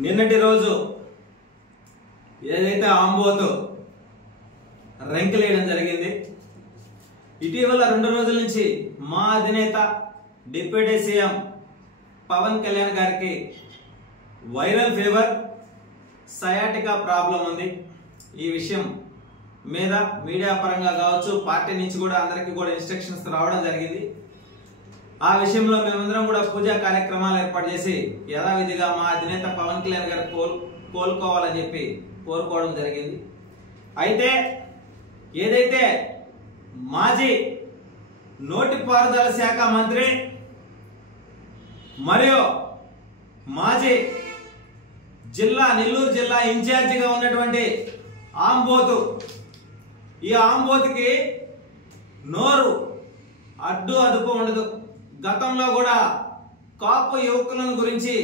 నిన్నటి రోజు ఏదైతే ఆంబోతు ర్యాంకులేయడం జరిగింది. ఇటీవల 2 రోజుల నుంచి మా అధినేత డిప్యూటీ సీఎం పవన్ కళ్యాణ్ గారికి వైరల్ ఫీవర్, సయాటికా ప్రాబ్లం ఉంది. ఈ విషయం మీద మీడియా పరంగా కావచ్చు, పార్టీ నుంచి కూడా అందరికీ కూడా ఇన్స్ట్రక్షన్స్ రావడం జరిగింది. ఆ విషయంలో మేమందరం కూడా పూజా కార్యక్రమాలు ఏర్పాటు చేసి యథావిధిగా మా అధినేత పవన్ కళ్యాణ్ గారు కోలుకోవాలని చెప్పి కోరుకోవడం జరిగింది. అయితే ఏదైతే మాజీ నోటిపారుదల శాఖ మంత్రి మరియు మాజీ నెల్లూరు జిల్లా ఇన్ఛార్జిగా ఉన్నటువంటి ఆంబోతు, ఈ ఆంబోతుకి నోరు అడ్డు అదుపు ఉండదు. గతంలో కూడా కాపు యువకులను గురించి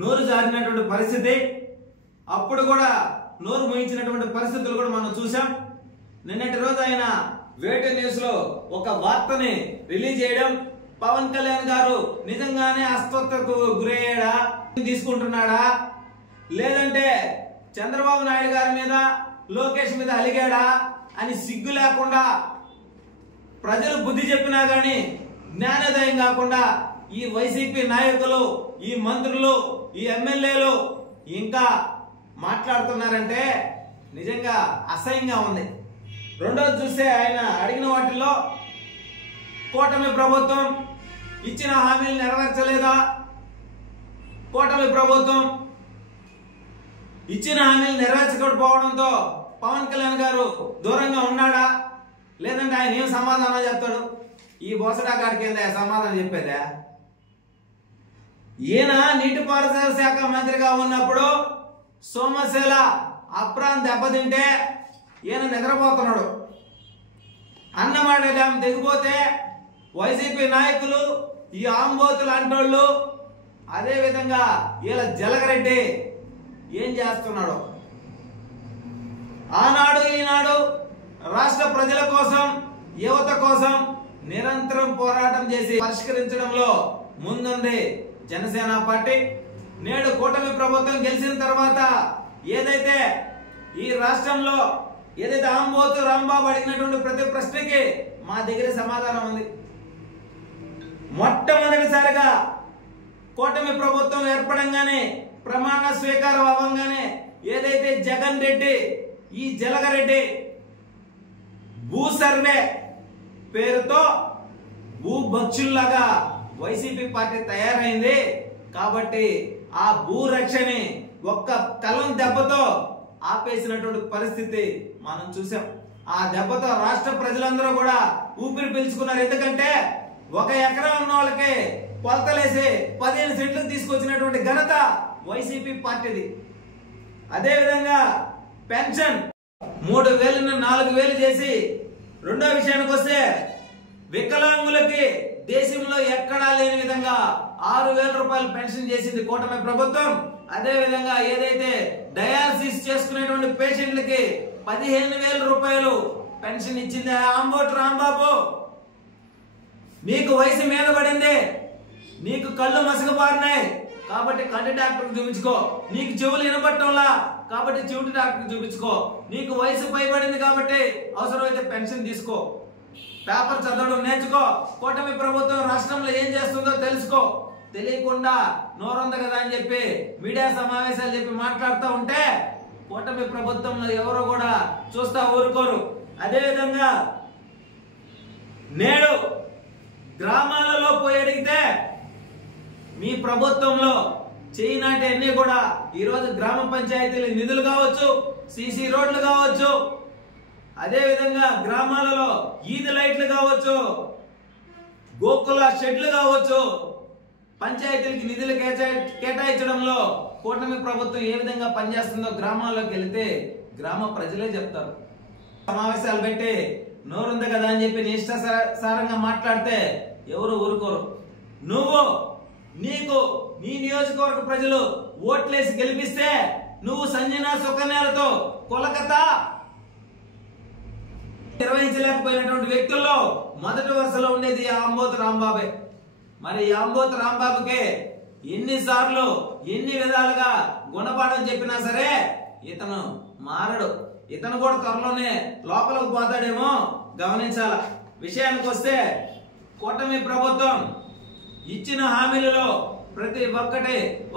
నోరు జారినటువంటి పరిస్థితి, అప్పుడు కూడా నోరు మూయించినటువంటి పరిస్థితులు కూడా మనం చూసాం. నిన్నటి రోజు ఆయన వేట న్యూస్ లో ఒక వార్తని రిలీజ్ చేయడం, పవన్ కళ్యాణ్ గారు నిజంగానే అస్వస్థతకు గురయ్యాడా, తీసుకుంటున్నాడా, లేదంటే చంద్రబాబు నాయుడు గారి మీద లోకేష్ మీద అలిగాడా అని సిగ్గు లేకుండా ప్రజలు బుద్ధి చెప్పినా గాని జ్ఞానోదయం కాకుండా ఈ వైసీపీ నాయకులు, ఈ మంత్రులు, ఈ ఎమ్మెల్యేలు ఇంకా మాట్లాడుతున్నారంటే నిజంగా అసహ్యంగా ఉంది. రెండోది చూస్తే ఆయన అడిగిన వాటిల్లో కూటమి ప్రభుత్వం ఇచ్చిన హామీలు నెరవేర్చలేదా, కూటమి ప్రభుత్వం ఇచ్చిన హామీలు నెరవేర్చకపోవడంతో పవన్ కళ్యాణ్ గారు దూరంగా ఉన్నాడా, లేదంటే ఆయన ఏం సమాధానం చెప్తాడు? ఈ బోసడా గారికి ఏందా సమాధానం చెప్పేదా? ఈయన నీటిపారుదల శాఖ మంత్రిగా ఉన్నప్పుడు సోమశీల అప్రాన్ దెబ్బతింటే ఈయన నిద్రపోతున్నాడు. అన్నమాట డ్యాం తెగిపోతే వైసీపీ నాయకులు, ఈ ఆంబోతులు అంటోళ్ళు, అదే విధంగా వీళ్ళ జలగరెడ్డి ఏం చేస్తున్నాడు? ఆనాడు ఈనాడు రాష్ట్ర ప్రజల కోసం, యువత కోసం నిరంతరం పోరాటం చేసి పరిష్కరించడంలో ముందుంది జనసేన పార్టీ. నేడు కూటమి ప్రభుత్వం గెలిచిన తర్వాత ఏదైతే ఈ రాష్ట్రంలో ఏదైతే ఆంబోతు రాంబాబు అడిగినటువంటి ప్రతి ప్రశ్నకి మా దగ్గర సమాధానం ఉంది. మొట్టమొదటిసారిగా కూటమి ప్రభుత్వం ఏర్పడంగానే, ప్రమాణ స్వీకారం అవ్వగానే ఏదైతే జగన్ రెడ్డి, ఈ జలగరెడ్డి భూ సర్వే పేరుతో భూభక్షుల్లాగా వైసీపీ పార్టీ తయారైంది. కాబట్టి ఆ భూ రక్షని ఒక్క కలం దెబ్బతో ఆపేసినటువంటి పరిస్థితి మనం చూసాం. ఆ దెబ్బతో రాష్ట్ర ప్రజలందరూ కూడా ఊపిరి పీల్చుకున్నారు. ఎందుకంటే 1 ఎకరం ఉన్న వాళ్ళకి కొలతలేసి 15 సెంట్లకు తీసుకొచ్చినటువంటి ఘనత వైసీపీ పార్టీది. అదేవిధంగా పెన్షన్ 3,000 4,000 చేసి, రెండో విషయానికి వస్తే వికలాంగులకి దేశంలో ఎక్కడా లేని విధంగా 6,000 రూపాయలు పెన్షన్ చేసింది కూటమి ప్రభుత్వం. అదే విధంగా ఏదైతే డయాలసిస్ చేసుకునేటువంటి పేషెంట్లకి 15,000 రూపాయలు పెన్షన్ ఇచ్చింది. ఆంబోతు రాంబాబు, నీకు వయసు మీద పడింది, నీకు కళ్ళు మసకబారినాయి కాబట్టి కంటి డాక్టర్ చూపించుకో, నీకు చెవులు వినబట్టంలా కాబట్టి చెవిటి డాక్టర్ చూపించుకో, నీకు వయసు పైబడింది కాబట్టి అవసరమైతే పెన్షన్ తీసుకో, పేపర్ చదవడం నేర్చుకో, కూటమి ప్రభుత్వం రాష్ట్రంలో ఏం చేస్తుందో తెలుసుకో. తెలియకుండా నోరుంది కదా అని చెప్పి మీడియా సమావేశాలు చెప్పి మాట్లాడుతూ ఉంటే కూటమి ప్రభుత్వంలో ఎవరు కూడా చూస్తా ఊరుకోరు. అదేవిధంగా నేడు గ్రామాలలో పోయి అడిగితే మీ ప్రభుత్వంలో చేయనాటి అన్ని కూడా ఈరోజు గ్రామ పంచాయతీల నిధులు కావచ్చు, సీసీ రోడ్లు కావచ్చు, అదే విధంగా గ్రామాలలో ఈది లైట్లు కావచ్చు, గోకుల షెడ్లు కావచ్చు, పంచాయతీలకి నిధులు కేటాయించడంలో కూటమి ప్రభుత్వం ఏ విధంగా పనిచేస్తుందో గ్రామాల్లోకి వెళితే గ్రామ ప్రజలే చెప్తారు. సమావేశాలు పెట్టి నోరుంది కదా అని చెప్పి నీ ఇష్టాసారంగా మాట్లాడితే ఎవరు ఊరుకోరు. నీకు నీ నియోజకవర్గ ప్రజలు ఓట్లేసి గెలిపిస్తే నువ్వు సంజనా సుకన్యాలతో కోలకతా నిర్వహించలేకపోయినటువంటి వ్యక్తుల్లో మొదటి వరుసలో ఉండేది ఆంబోతు రాంబాబే. మరి ఆంబోతు రాంబాబుకే ఎన్నిసార్లు ఎన్ని విధాలుగా గుణపాఠం చెప్పినా సరే ఇతను మారడు. ఇతను కూడా త్వరలోనే లోపలికి పోతాడేమో గమనించాల. విషయానికి వస్తే కూటమి ప్రభుత్వం ఇచ్చిన హామీలలో ప్రతి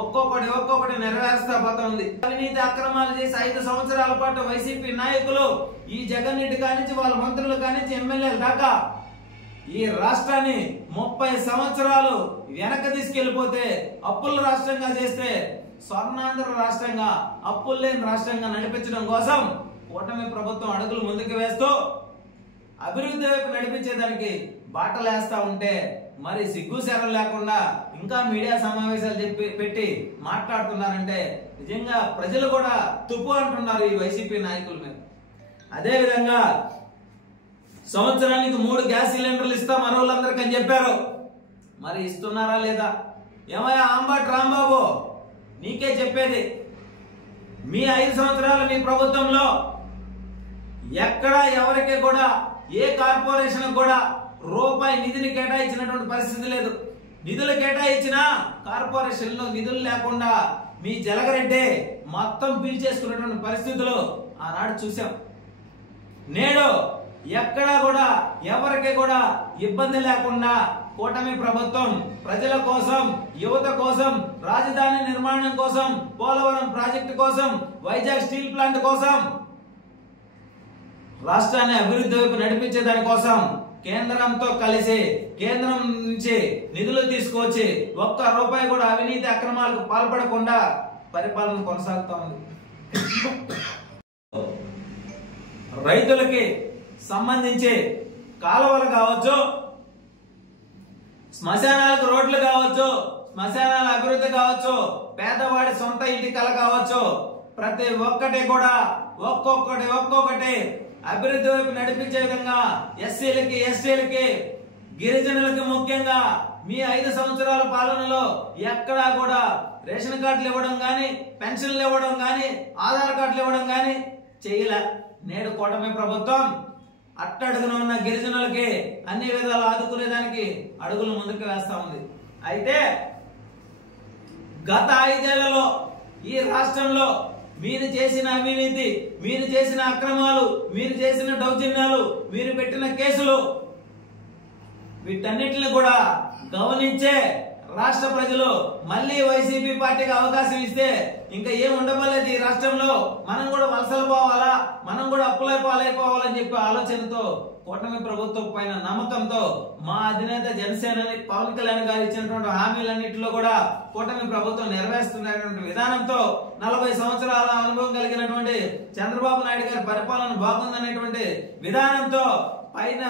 ఒక్కొక్కటి నెరవేరుస్తా పోతుంది. అవినీతి అక్రమాలు చేసి 5 సంవత్సరాల పాటు వైసీపీ నాయకులు ఈ జగన్ రెడ్డి కానించి వాళ్ళ మంత్రులు కానించి ఎమ్మెల్యేల దాకా ఈ రాష్ట్రాన్ని 30 సంవత్సరాలు వెనక తీసుకెళ్లిపోతే అప్పుల రాష్ట్రంగా చేస్తే స్వర్ణాంధ్ర రాష్ట్రంగా అప్పులు లేని రాష్ట్రంగా నడిపించడం కోసం కూటమి ప్రభుత్వం అడుగులు ముందుకు వేస్తూ అభివృద్ధి వైపు నడిపించేదానికి బాటలేస్తా ఉంటే మరి సిగ్గు శరం లేకుండా ఇంకా మీడియా సమావేశాలు పెట్టి మాట్లాడుతున్నారంటే నిజంగా ప్రజలు కూడా తుప్పు అంటున్నారు ఈ వైసీపీ నాయకుల మీద. అదే విధంగా సంవత్సరానికి 3 గ్యాస్ సిలిండర్లు ఇస్తాం అర్హులందరికీ అని చెప్పారు. మరి ఇస్తున్నారా లేదా? ఏమయ్యా అంబటి రాంబాబు, నీకే చెప్పేది, మీ 5 సంవత్సరాలు మీ ప్రభుత్వంలో ఎక్కడ ఎవరికి కూడా ఏ కార్పొరేషన్ కూడా రూపాయి నిధిని కేటాయించినటువంటి పరిస్థితి లేదు. నిధులు కేటాయించినా కార్పొరేషన్ లో నిధులు లేకుండా మీ జలగరెడ్డి మొత్తం పీల్చేసుకున్నటువంటి పరిస్థితులు ఆనాడు చూసాం. నేడు ఎక్కడా కూడా ఎవరికి కూడా ఇబ్బంది లేకుండా కూటమి ప్రభుత్వం ప్రజల కోసం, యువత కోసం, రాజధాని నిర్మాణం కోసం, పోలవరం ప్రాజెక్టు కోసం, వైజాగ్ స్టీల్ ప్లాంట్ కోసం, రాష్ట్రాన్ని అభివృద్ధి వైపు నడిపించే దాని కోసం కేంద్రంతో కలిసి కేంద్రం నుంచి నిధులు తీసుకొచ్చి 1 రూపాయి కూడా అవినీతి అక్రమాలకు పాల్పడకుండా పరిపాలన కొనసాగుతా ఉంది. రైతులకి సంబంధించి కాలువలు కావచ్చు, శ్మశానాలకు రోడ్లు కావచ్చు, శ్మశానాల అభివృద్ధి కావచ్చు, పేదవాడి సొంత ఇంటి కల కావచ్చు, ప్రతి ఒక్కటి కూడా ఒక్కొక్కటి అభివృద్ధి వైపు నడిపించే విధంగా ఎస్సీలకి, ఎస్టీలకి, గిరిజనులకి ముఖ్యంగా మీ 5 సంవత్సరాల పాలనలో ఎక్కడా కూడా రేషన్ కార్డులు ఇవ్వడం గాని, పెన్షన్లు ఇవ్వడం గాని, ఆధార్ కార్డులు ఇవ్వడం గాని చేయలే. నేడు కూటమి ప్రభుత్వం అట్టడుగున ఉన్న గిరిజనులకి అన్ని విధాలు ఆదుకునేదానికి అడుగులు ముందుకు వేస్తా ఉంది. అయితే గత 5 ఏళ్లలో ఈ రాష్ట్రంలో మీరు చేసిన అవినీతి, మీరు చేసిన అక్రమాలు, మీరు చేసిన దౌర్జన్యాలు, మీరు పెట్టిన కేసులు, వీటన్నిటిని కూడా గమనించే రాష్ట్ర ప్రజలు మళ్ళీ వైసీపీ పార్టీకి అవకాశం ఇస్తే ఇంకా ఏం ఉండబోలేదు ఈ రాష్ట్రంలో. మనం కూడా వలసలు పోవాలా, మనం కూడా అప్పులై పాలైపోవాలని చెప్పి ఆలోచనతో కూటమి ప్రభుత్వం పైన నమ్మకంతో మా అధినేత జనసేనని పవన్ కళ్యాణ్ గారు ఇచ్చినటువంటి హామీలన్నింటిలో కూడా కూటమి ప్రభుత్వం నెరవేరుస్తున్నటువంటి విధానంతో 40 సంవత్సరాల అనుభవం కలిగినటువంటి చంద్రబాబు నాయుడు గారి పరిపాలన బాగుందనేటువంటి విధానంతో పైన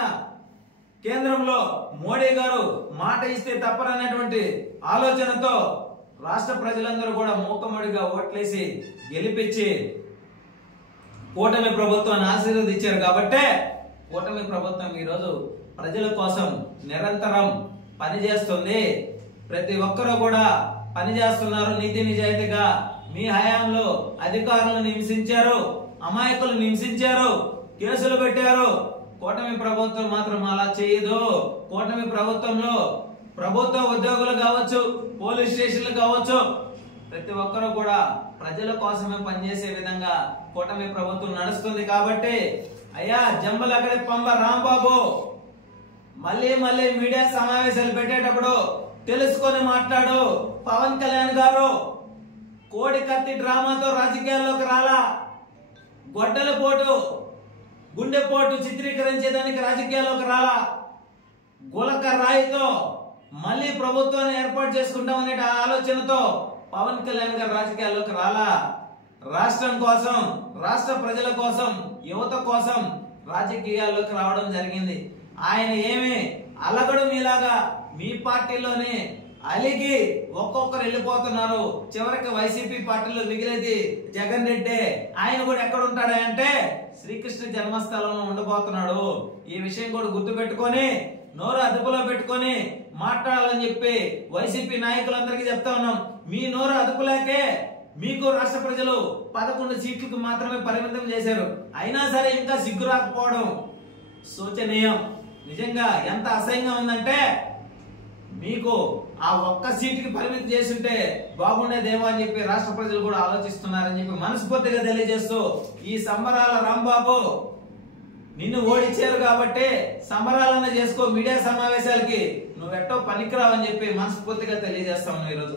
కేంద్రంలో మోడీ గారు మాట ఇస్తే తప్పరనేటువంటి ఆలోచనతో రాష్ట్ర ప్రజలందరూ కూడా మూకమ్మడిగా ఓట్లేసి గెలిపించి కూటమి ప్రభుత్వాన్ని ఆశీర్వదించారు. కాబట్టే కూటమి ప్రభుత్వం ఈరోజు ప్రజల కోసం నిరంతరం పనిచేస్తుంది. ప్రతి ఒక్కరూ కూడా పనిచేస్తున్నారు నీతి నిజాయితీగా. మీ హయాంలో అధికారులను హింసించారు, అమాయకులను హింసించారు, కేసులు పెట్టారు. కూటమి ప్రభుత్వం మాత్రం అలా చేయదు. కూటమి ప్రభుత్వంలో ప్రభుత్వ ఉద్యోగులు కావచ్చు, పోలీస్ స్టేషన్లు కావచ్చు, ప్రతి ఒక్కరూ కూడా ప్రజల కోసమే పనిచేసే విధంగా కూటమి ప్రభుత్వం నడుస్తుంది. కాబట్టి అయ్యా జంబలగడి పంబ రాంబాబు, మళ్ళీ మీడియా సమావేశాలు పెట్టేటప్పుడు తెలుసుకొని మాట్లాడు. పవన్ కళ్యాణ్ గారు కోడి కత్తి డ్రామాతో రాజకీయాల్లోకి రాలా. గొడ్డల పోటు, గుండెపోటు చిత్రీకరించేదానికి రాజకీయాల్లోకి రాలా. గులక రాయితో మళ్ళీ ప్రభుత్వాన్ని ఏర్పాటు చేసుకుంటామనే ఆలోచనతో పవన్ కళ్యాణ్ గారు రాజకీయాల్లోకి రాలా. రాష్ట్రం కోసం, రాష్ట్ర ప్రజల కోసం, యువత కోసం రాజకీయాల్లోకి రావడం జరిగింది. ఆయన ఏమి అలగడు మీలాగా మీ పార్టీలోనే అలిగి ఒక్కొక్కరు వెళ్ళిపోతున్నారు. చివరికి వైసీపీ పార్టీలో మిగిలేది జగన్ రెడ్డి. ఆయన కూడా ఎక్కడ ఉంటాడంటే శ్రీకృష్ణ జన్మస్థలంలో ఉండబోతున్నాడు. ఈ విషయం కూడా గుర్తు పెట్టుకొని నోరు అదుపులో పెట్టుకొని మాట్లాడాలని చెప్పి వైసీపీ నాయకులందరికీ చెప్తా ఉన్నాం. మీ నోరు అదుపులేకే మీకు రాష్ట్ర ప్రజలు 11 సీట్లకు మాత్రమే పరిమితం చేశారు. అయినా సరే ఇంకా సిగ్గు రాకపోవడం శోచనీయం. నిజంగా ఎంత అసహ్యంగా ఉందంటే మీకు ఆ ఒక్క సీటుకి పరిమితి చేస్తుంటే బాగుండేదేమో అని చెప్పి రాష్ట్ర ప్రజలు కూడా ఆలోచిస్తున్నారని చెప్పి మనస్ఫూర్తిగా తెలియజేస్తూ, ఈ సంబరాల రాంబాబు నిన్ను ఓడించారు కాబట్టి సంబరాలన్న చేసుకో, మీడియా సమావేశాలకి నువ్వెట్టో పనికిరావని చెప్పి మనస్ఫూర్తిగా తెలియజేస్తా ఉన్నావు ఈరోజు.